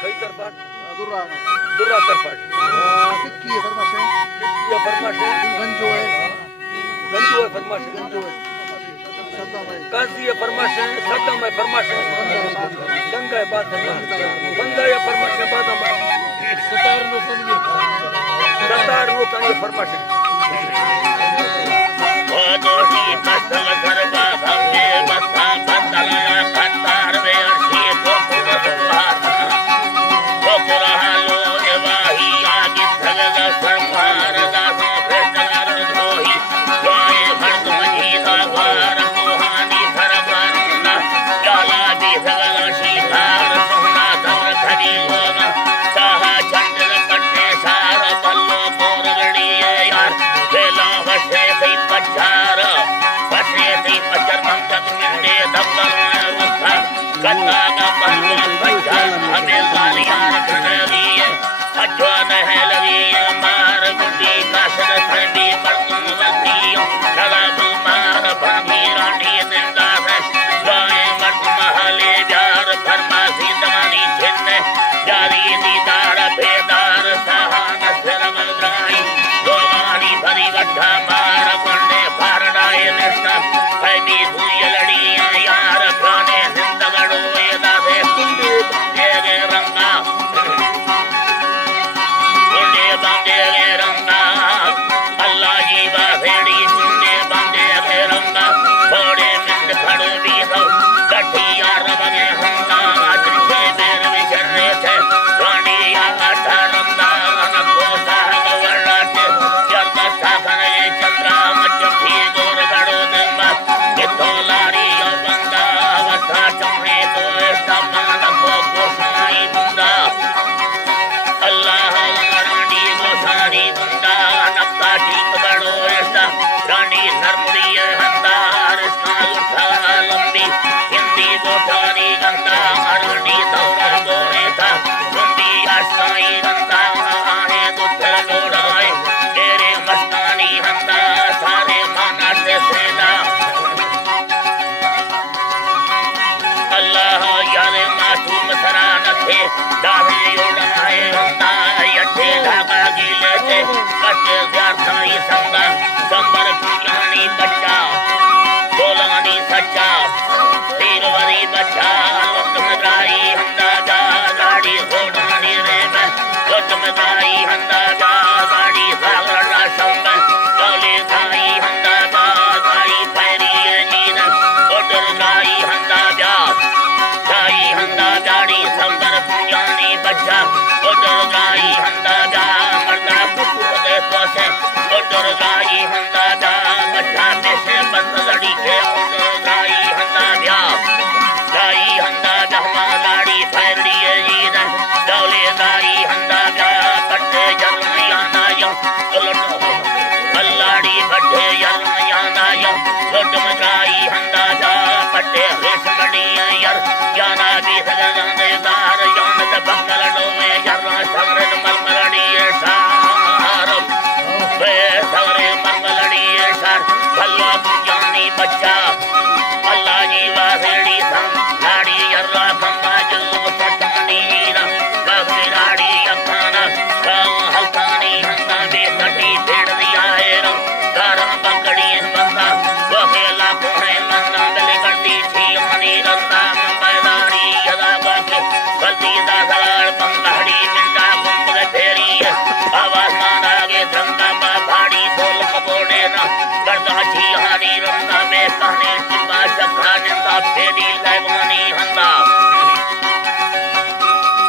कई तरफा दुर्रा दुर्रा तरफा किक्की है फरमाश है ये फरमाश है गंजो है फरमाश है गंजो है सदा में काजी है फरमाश है सदा में फरमाश है गंगा है बात बंदा है फरमाश है बात सतार नो समझे सतार नो तानी फरमाश है ओ दोषी कस्तल सरबा समझे बस्ता बंदला खंडार वे अर्शी को पूरा हालो एवाही आगे सगल सरकार दासों फेस्टलार द्रोही जोए भर्ग मजी सावार कोहानी सरबारना जाला भी सगल शिकार सोना दर खरी होगा साहा चंडल पट्टे सार बल्लो बोरगड़ी यार बेला वशे थी पचार मंतक मिंडे दब्बर रुस्ता गंगा का बल्लो पचार हमें लालियार खनवी अजवा नह लगी मार गुटी काशद ठंडी बरतुम वती शराब मार भागी रानी जिंदा है बाए मर्द महले जार फरमासी दमानी छिन्ने जारी दीदार बेदार सहान सिर मद्राई दोवानी भरी वड्ढा मार गुंडे फारडाए निष्ठा हैनी हुई लड़ी यार प्राणे जिंदगड़ो एदा से कुंडे बंदे रंगा कुंडे बंदे रंगा अल्लाह जी बाहेड़ी कुंडे बंदे रंगा बड़े मिंड खड़ो भी हो गठिया रबगे हंगा त्रिखे बेर विचरे थे रानिया आठा रंगा नको साहब वर्णाटे जर्द साखने चंद्रा मच्ची गोर गड़ो दिमा कितो लारी यो बंदा वसा चमहे तो समान को कोसाई बंदा अल्लाह रानी गोसारी बंदा नक्का ठीक गड़ो ऐसा रानी नरमुड़ी हंदा रिश्ता उठा लंबी हिंदी गोठारी गंदा रानी दौरा गोरे था बंदी आशाई गंदा आहे दुधर लोड़ाए तेरे मस्तानी हंदा सारे माना से सेना अल्लाह यारे मासूम सरान थे दाहे उड़ाए हंदा यठे धागा गिले थे कटे ज्यारताई संगा संबर पुजानी बच्चा बोलानी सच्चा तीरवरी बच्चा लुत्मदाई हंदा जा गाड़ी घोड़ानी रे में लुत्मदाई हंदा जा गाड़ी सागरा संग गले गाई हंदा जा गाड़ी पैरी नीन उधर गाई हंदा जा गाई हंदा जाड़ी संबर पुजानी बच्चा उधर गाई हंदा जा मर्दा पुटू दे तोसे उधर गाई हंदा जा बच्चा देशे बंद लड़ी के उधर गाई हंदा जा गाई हंदा जहमा लाड़ी फैरड़ी ईद डोले गाई हंदा जा पट्टे जलमिया ना यो उलट अल्लाड़ी पट्टे जलमिया ना यो लुट मगाई हंदा जा पट्टे रेशमड़ी यार जाना भी सगन दे दार जान द बकल डोमे जरा सगरन मलमलड़ी सार वे सगरे मलमलड़ी सार भल्ला पुजानी बच्चा अल्लाह जी वासेड़ी सम लाड़ी जरा खंबा जो सटानी ना बगराड़ी अखाना गांव हलकानी हंदा बे कटी फेड़ दिया है रो गारन बकड़ी बंदा वहेला कोहे मंदा दले करती थी मनी रंदा मंबैदारी यदा बाके गलती दा सलाल पंगड़ी मिंदा कुंबल फेरी आवाज माना के संगा बा भाड़ी बोल कबोड़े ना करदा छी हारी रंदा में कहने चिंबा शखा निंदा फेरी लेवानी हंदा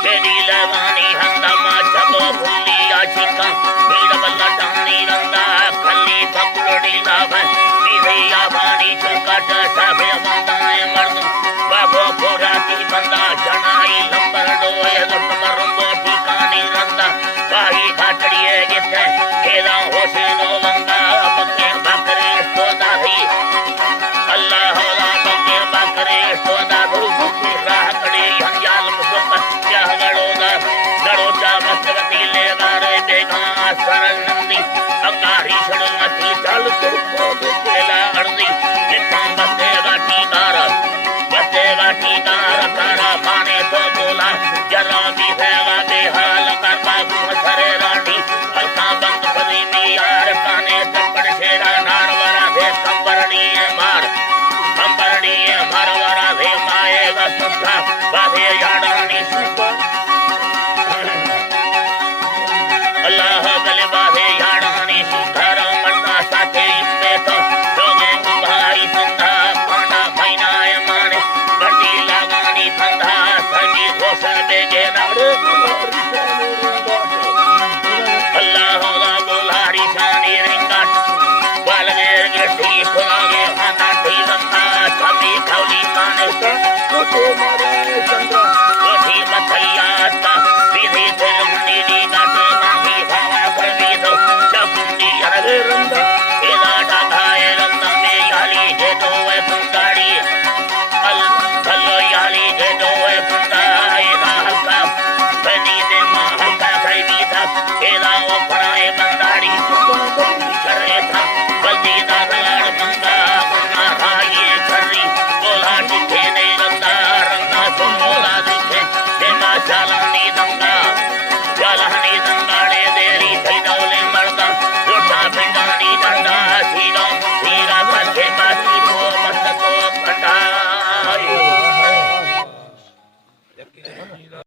फेरी लेवानी हंदा मा जबो भूली आशिका भीड़ बल्ला डानी रंदा खली बकड़ी लाभ बीधिया बानी चुकाट साफे बंदाए मर्द बाबो कोराती बंदा जनाई लंबर डोए लुट मरुंदो ठिकानी रंदा बाही खाटड़िए जिथे खेला होसेनो बंदा बके बकरे सोदा भी अल्लाह होला बके बकरे सोदा भूखी राह कड़ी हंजाल मुसुक क्या गड़ोगा गड़ोचा मस्तवती ले गारे बेगा सरल नंदी अकारी शड़मती चल तुरको केला अर्दी नित्ता बसेगा टीकार कारा माने तो बोला जरा भी है जाएगा सुखा बाधे याडानी अल्लाह गले बाधे याडानी सुखारा मरना साथे इसमें तो लोगे भाई संधा पांडा फैनाय माने बड़ी लगानी फंधा संगी घोषण बेगे नारे अल्लाह गोलारी शानी रिंगा बालगेर गेटी खुलागे हाना ढीलंगा छबी खौली माने तो मारा